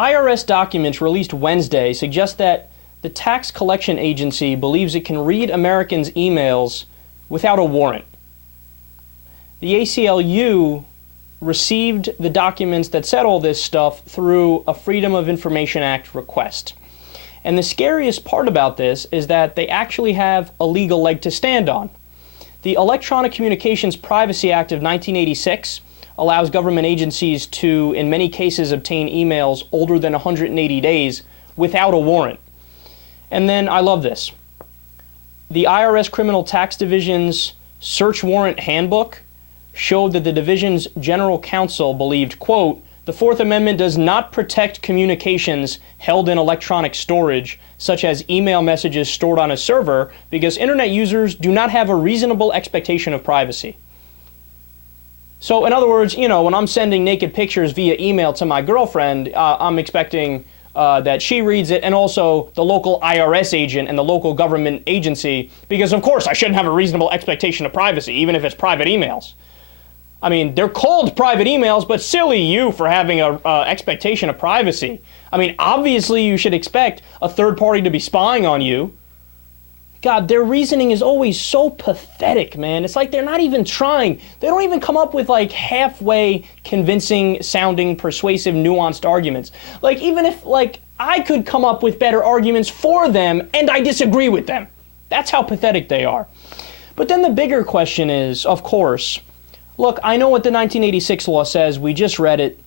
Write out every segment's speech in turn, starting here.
IRS documents released Wednesday suggest that the tax collection agency believes it can read Americans' emails without a warrant. The ACLU received the documents that said all this stuff through a Freedom of Information Act request. And the scariest part about this is that they actually have a legal leg to stand on. The Electronic Communications Privacy Act of 1986 allows government agencies to, in many cases, obtain emails older than 180 days without a warrant. And then, I love this, the IRS Criminal Tax Division's search warrant handbook showed that the division's general counsel believed, quote, the Fourth Amendment does not protect communications held in electronic storage, such as email messages stored on a server, because internet users do not have a reasonable expectation of privacy. So, in other words, you know, when I'm sending naked pictures via email to my girlfriend, I'm expecting that she reads it, and also the local IRS agent and the local government agency, because of course I shouldn't have a reasonable expectation of privacy, even if it's private emails. I mean, they're called private emails, but silly you for having a expectation of privacy. I mean, obviously you should expect a third party to be spying on you. God, their reasoning is always so pathetic, man. It's like they're not even trying. They don't even come up with like halfway convincing sounding, persuasive, nuanced arguments. Like, even if like I could come up with better arguments for them and I disagree with them. That's how pathetic they are. But then the bigger question is, of course, look, I know what the 1986 law says. We just read it.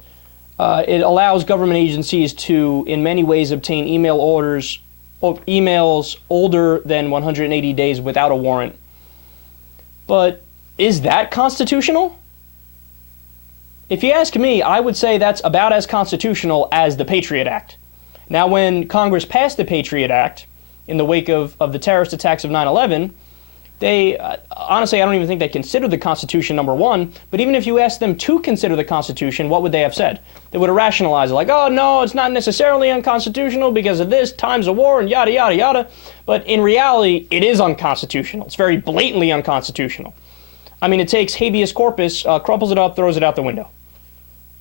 It allows government agencies to, in many ways, obtain emails older than 180 days without a warrant. But is that constitutional? If you ask me, I would say that's about as constitutional as the Patriot Act. Now, when Congress passed the Patriot Act in the wake of the terrorist attacks of 9/11, they, honestly, I don't even think they considered the Constitution, number one, but even if you asked them to consider the Constitution, what would they have said? They would have rationalized it, like, oh, no, it's not necessarily unconstitutional because of this, times of war, and yada, yada, yada. But in reality, it is unconstitutional. It's very blatantly unconstitutional. I mean, it takes habeas corpus, crumples it up, throws it out the window.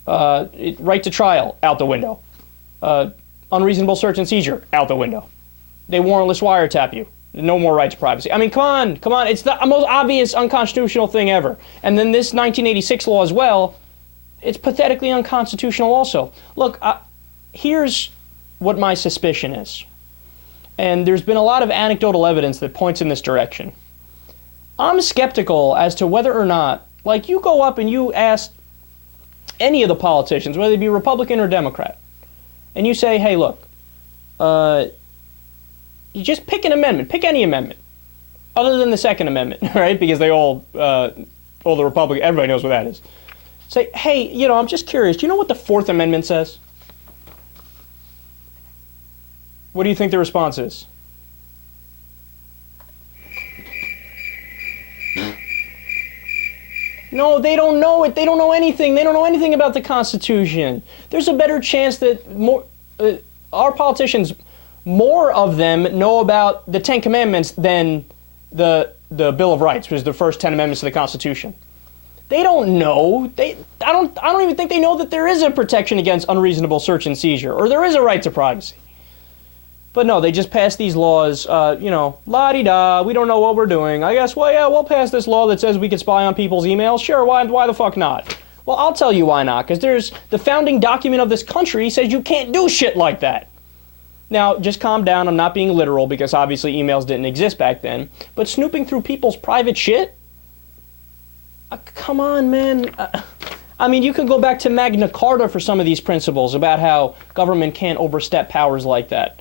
Right to trial, out the window. Unreasonable search and seizure, out the window. They warrantless wiretap you. No more right to privacy. I mean, come on. It's the most obvious unconstitutional thing ever. And then this 1986 law as well, it's pathetically unconstitutional also. Look, here's what my suspicion is. And there's been a lot of anecdotal evidence that points in this direction. I'm skeptical as to whether or not, like, you go up and you ask any of the politicians, whether they be Republican or Democrat, and you say, hey, look, you just pick an amendment. Pick any amendment, other than the Second Amendment, right? Because they all the Republican, everybody knows what that is. Say, hey, you know, I'm just curious. Do you know what the Fourth Amendment says? What do you think the response is? No, they don't know it. They don't know anything. They don't know anything about the Constitution. There's a better chance that our politicians, more of them know about the Ten Commandments than the Bill of Rights, which is the first 10 amendments of the Constitution. They don't know. I don't even think they know that there is a protection against unreasonable search and seizure, or there is a right to privacy. But no, they just pass these laws, la-di-da, we don't know what we're doing. I guess, well, yeah, we'll pass this law that says we can spy on people's emails. Sure, why the fuck not? Well, I'll tell you why not, because there's the founding document of this country says you can't do shit like that. Now, just calm down. I'm not being literal because obviously emails didn't exist back then. But snooping through people's private shit? Come on, man. I mean, you can go back to Magna Carta for some of these principles about how government can't overstep powers like that.